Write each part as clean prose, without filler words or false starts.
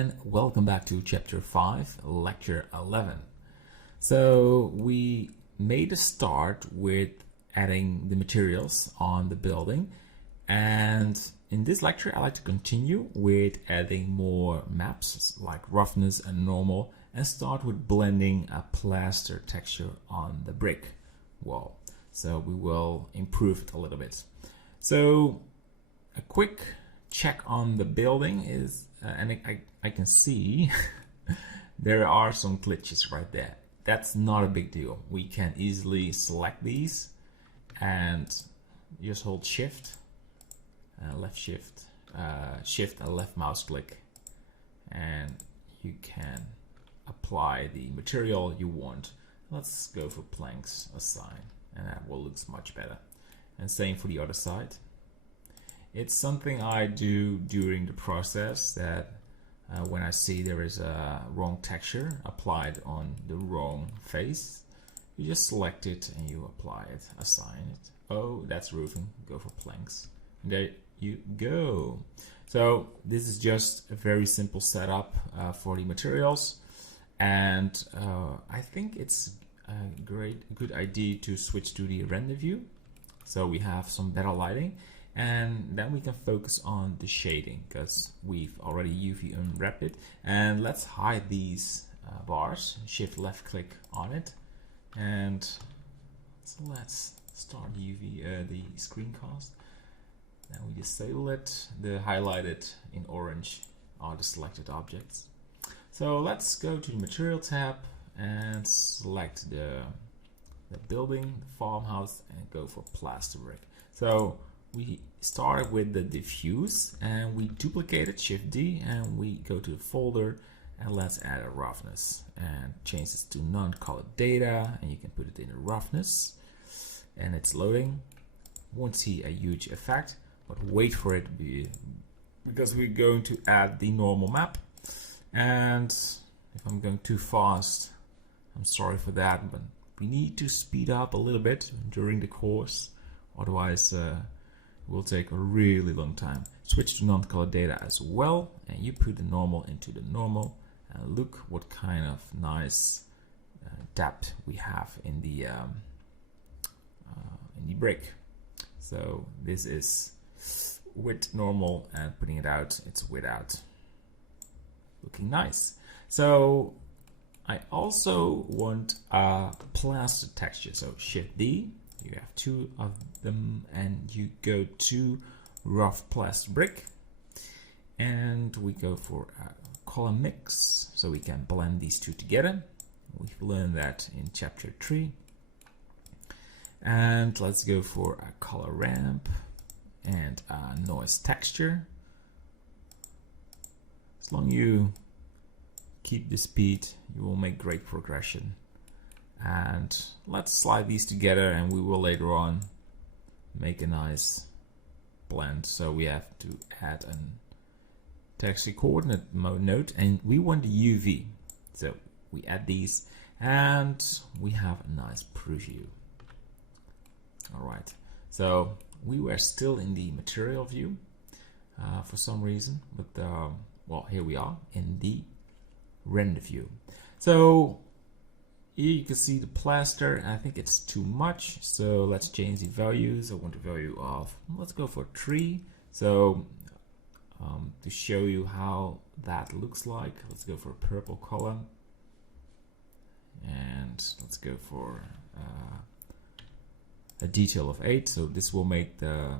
and welcome back to Chapter 5, Lecture 11. So we made a start with adding the materials on the building, and in this lecture I like to continue with adding more maps like roughness and normal, and start with blending a plaster texture on the brick wall. So we will improve it a little bit. So a quick check on the building is, and I can see there are some glitches right there. That's not a big deal. We can easily select these and just hold shift, left shift, shift and left mouse click, and you can apply the material you want. Let's go for planks assign, and that will look much better. And same for the other side. It's something I do during the process that when I see there is a wrong texture applied on the wrong face, you just select it and you apply it, assign it. Oh, that's roofing, go for planks. And there you go. So this is just a very simple setup for the materials, and I think it's a good idea to switch to the render view so we have some better lighting. And then we can focus on the shading because we've already UV unwrapped it. And let's hide these bars. Shift left click on it, and so let's start UV the screencast. Then we disable it. The highlighted in orange are the selected objects. So let's go to the material tab and select the building, the farmhouse, and go for plaster brick. So we started with the diffuse and we duplicated, Shift D, and we go to the folder and let's add a roughness and change this to non-colored data, and you can put it in a roughness, and it's loading. Won't see a huge effect, but wait for it because we're going to add the normal map. And if I'm going too fast, I'm sorry for that, but we need to speed up a little bit during the course, otherwise will take a really long time. Switch to non-colored data as well, and you put the normal into the normal, and look what kind of nice depth we have in the brick. So this is with normal, and putting it out, it's without. Looking nice. So I also want a plaster texture, so Shift D. You have two of them, and you go to rough plaster brick, and we go for a color mix so we can blend these two together. We've learned that in chapter 3. And let's go for a color ramp and a noise texture. As long as you keep the speed, you will make great progression. And let's slide these together, and we will later on make a nice blend. So we have to add an texture coordinate node, and we want the UV. So we add these, and we have a nice preview. All right, so we were still in the material view for some reason, but well, here we are in the render view. So here you can see the plaster, and I think it's too much, so let's change the values. I want a value of, let's go for 3. So to show you how that looks like, let's go for a purple color, and let's go for a detail of 8. So this will make the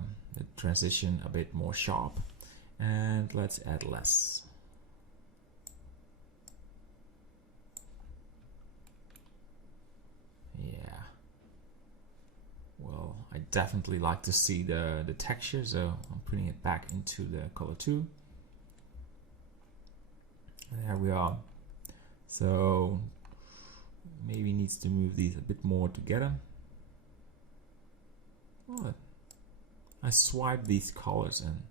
transition a bit more sharp, and let's add less. Yeah, well, I definitely like to see the texture, so I'm putting it back into the color 2. There we are. So maybe needs to move these a bit more together. Well, I swipe these colors, and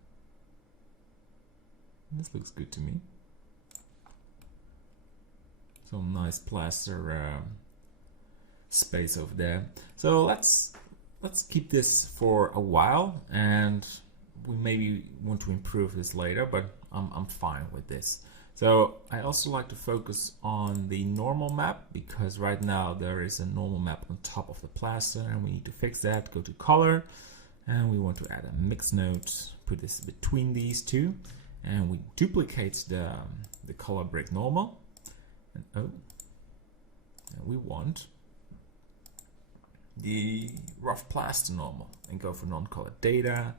this looks good to me. Some nice plaster space over there. So let's keep this for a while, and we maybe want to improve this later, but I'm fine with this. So I also like to focus on the normal map, because right now there is a normal map on top of the plaster and we need to fix that. Go to color and we want to add a mix node, put this between these two, and we duplicate the color brick normal. And and we want the rough plaster normal and go for non-colored data.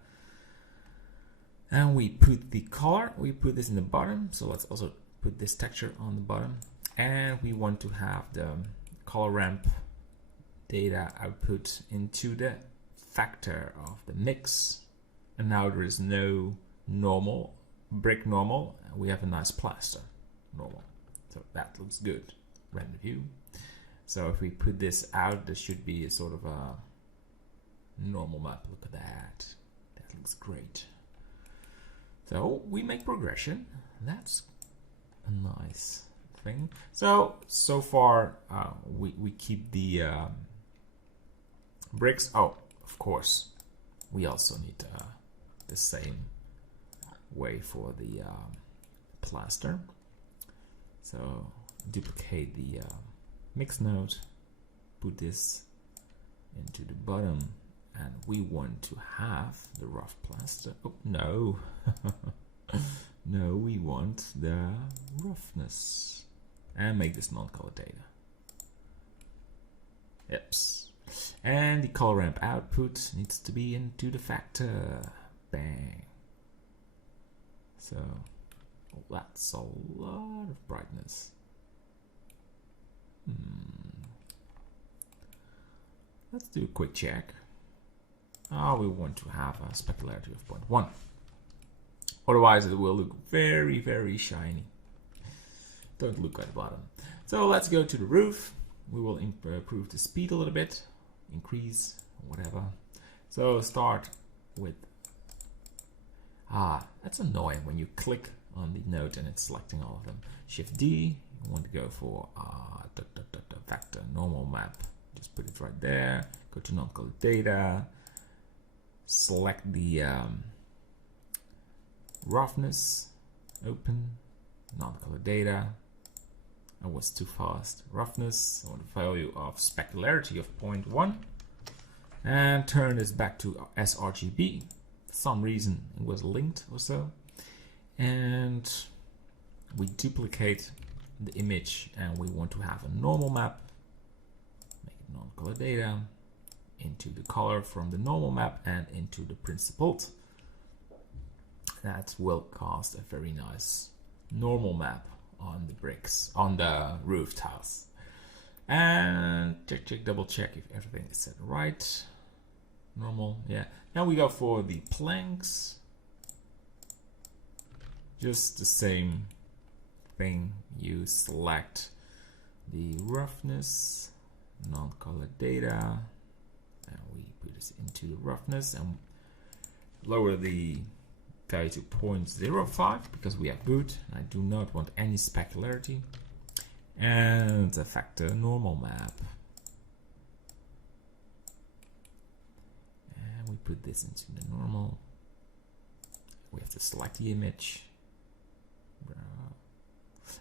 And we put the color, we put this in the bottom. So let's also put this texture on the bottom. And we want to have the color ramp data output into the factor of the mix. And now there is no normal, brick normal. We have a nice plaster normal. So that looks good. Render view. So if we put this out, there should be a sort of a normal map. Look at that. That looks great. So we make progression. That's a nice thing. So far we keep the bricks. Oh, of course, we also need the same way for the plaster. So duplicate the mix node, put this into the bottom. And we want to have the rough plaster. Oh, no. No, we want the roughness. And make this non-color data. Yep. And the color ramp output needs to be into the factor. Bang. So, that's a lot of brightness. Let's do a quick check. We want to have a specularity of 0.1. Otherwise it will look very, very shiny. Don't look at the bottom. So let's go to the roof. We will improve the speed a little bit, increase, whatever. So start with, that's annoying when you click on the node and it's selecting all of them. Shift D, you want to go for vector normal map. Just put it right there. Go to non-colored data. Select the roughness, open, non-colored data. I was too fast. Roughness, I want a value of specularity of 0.1 and turn this back to sRGB. For some reason it was linked or so. And we duplicate the image and we want to have a normal map. Make it non-colored data. Into the color from the normal map and into the principled. That will cast a very nice normal map on the bricks, on the roof tiles. And check, double check if everything is set right. Normal, yeah. Now we go for the planks. Just the same thing. You select the roughness, non-colored data. And we put this into the roughness and lower the value to 0.05 because we have boot. I do not want any specularity. And a factor normal map. And we put this into the normal. We have to select the image.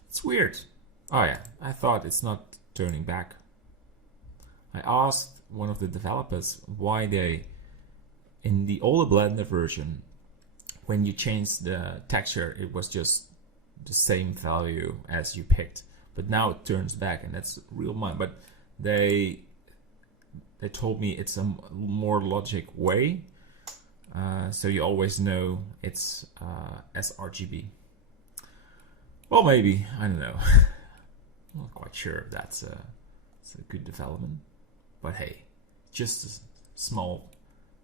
It's weird. Oh yeah, I thought it's not turning back. I asked one of the developers why they, in the older Blender version, when you changed the texture, it was just the same value as you picked. But now it turns back, and that's real mind. But they told me it's a more logic way, so you always know it's sRGB. Well, maybe, I don't know. I'm not quite sure if that's it's a good development. But hey, just a small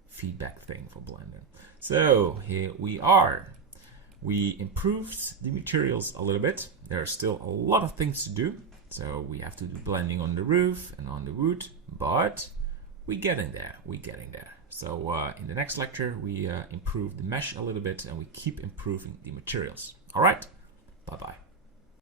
feedback thing for Blender. So here we are. We improved the materials a little bit. There are still a lot of things to do. So we have to do blending on the roof and on the wood, but we're getting there. We're getting there. So in the next lecture, we improve the mesh a little bit and we keep improving the materials. All right, bye-bye.